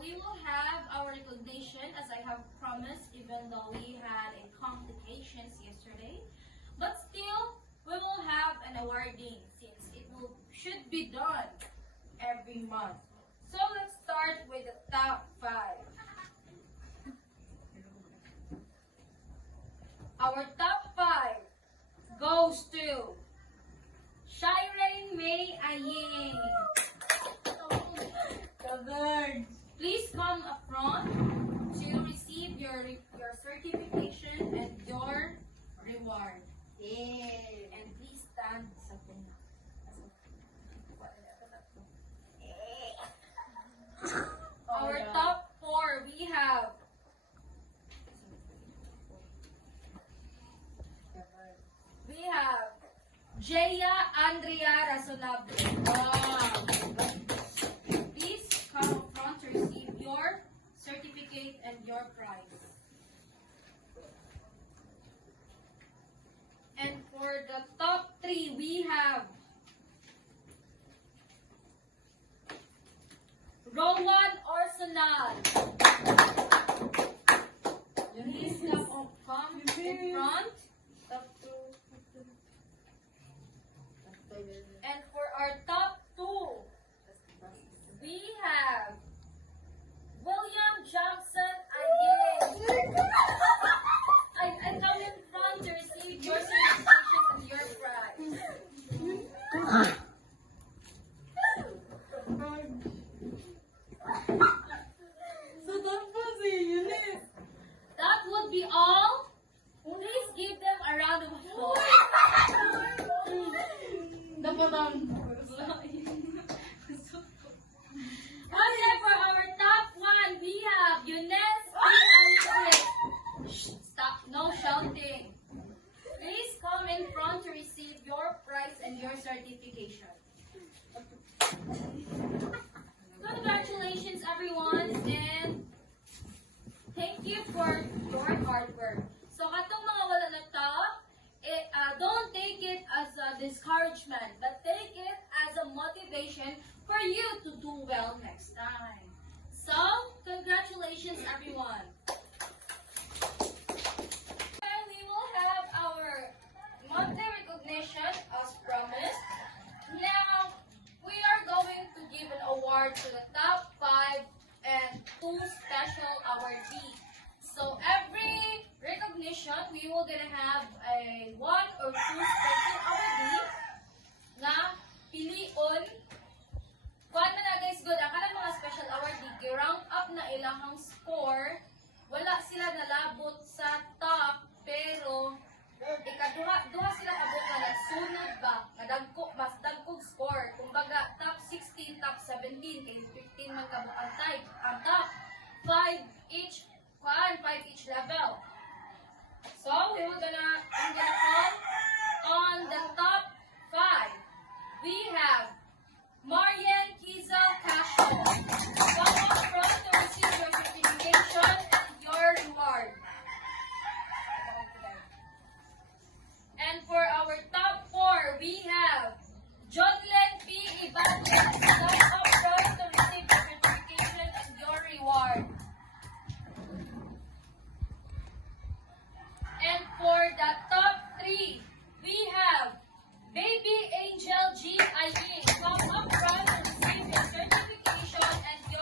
we will have our recognition as I have promised, even though we had a complications yesterday. But still, we will have an awarding since should be done every month. So let's start with the top 5. Our top 5 goes to Shireen May Aying. Please come up front to receive your certification and your reward. Yeah. And please stand. Our top 4 we have Jaya Andrea Rasolable. Wow. Please come up front to receive your certificate and your prize. And for the top 3, we have Rowan Orsonan. Please come in front. And for our top 2, we have William Johnson again. And come in front to receive your certification and your prize. That would be all. Please give them a round of applause. Okay, for our top 1, we have Eunice P. Stop, no shouting. Please come in front to receive your prize and your certification. Congratulations, everyone, and thank you for your hard work. So, katong mga wala na ta, don't take it as a discouragement, but take it as a motivation for you to do well next time. So, congratulations, everyone. And we will have our monthly recognition as promised. Now, we are going to give an award to the top 5 and 2 special awardees. So every recognition, we will gonna have a 1 or 2 special awardee na pilion. Kuan man na guys, good. Ang kanang mga special awardee, gi-rank up na ilang score. Wala sila nalabot sa top, pero duha sila abot na nagsunod ba? Mas dagkog score. Kumbaga, top 16, top 17, kay 15 man kabuk ang type. Ang top 5 each level. So, I'm gonna call on the top 5. We have Marian Kizal Casho. Come up front to receive your certification and your reward. And for our top 4, we have Jonlen P. Ibanez. Come up front to receive your certification and your reward. And for the top 3, we have Baby Angel G. Aying. Come up front to receive your certification and your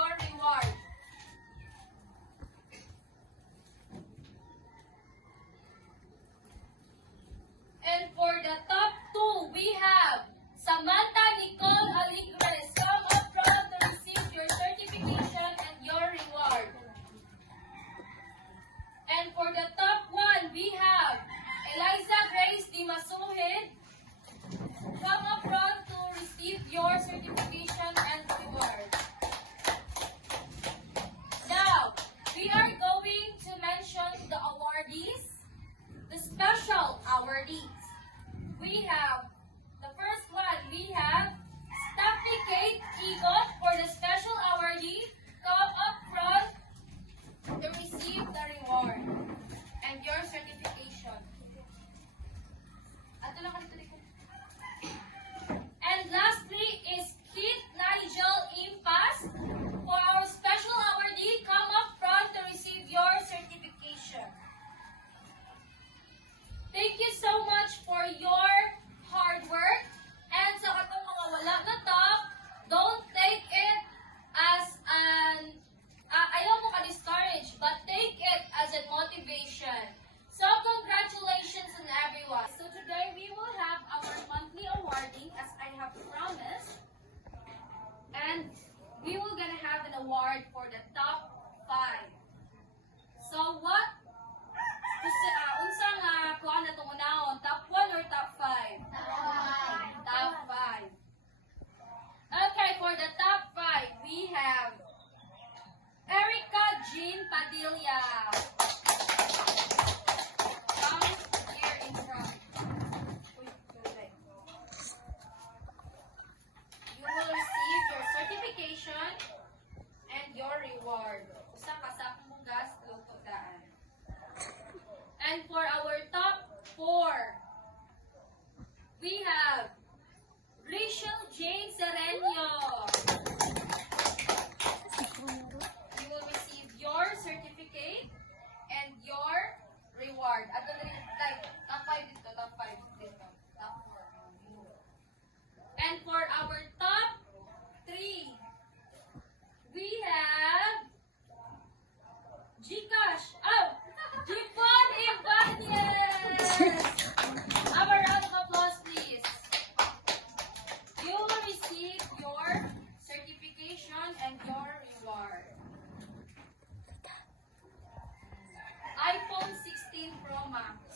award for the top 5. So what? Unsa nga kuha na itong unahon? Top 1 or top 5? Top 5. Okay, for the top 5, we have Erica Jean Padilla. Come here in front. You will receive your certification and your reward. Usa ka sa akong bugas, luto daan. And for our top 4, we have Rachel Jane Serenio. You will receive your certificate and your reward. Ato na rin, like, top 5 dito, top 5 dito, top 4. And for our top 3, we have Gcash. Oh, Jipon Ibanez. Have a round of applause, please. You will receive your certification and your reward. iPhone 16 Pro Max.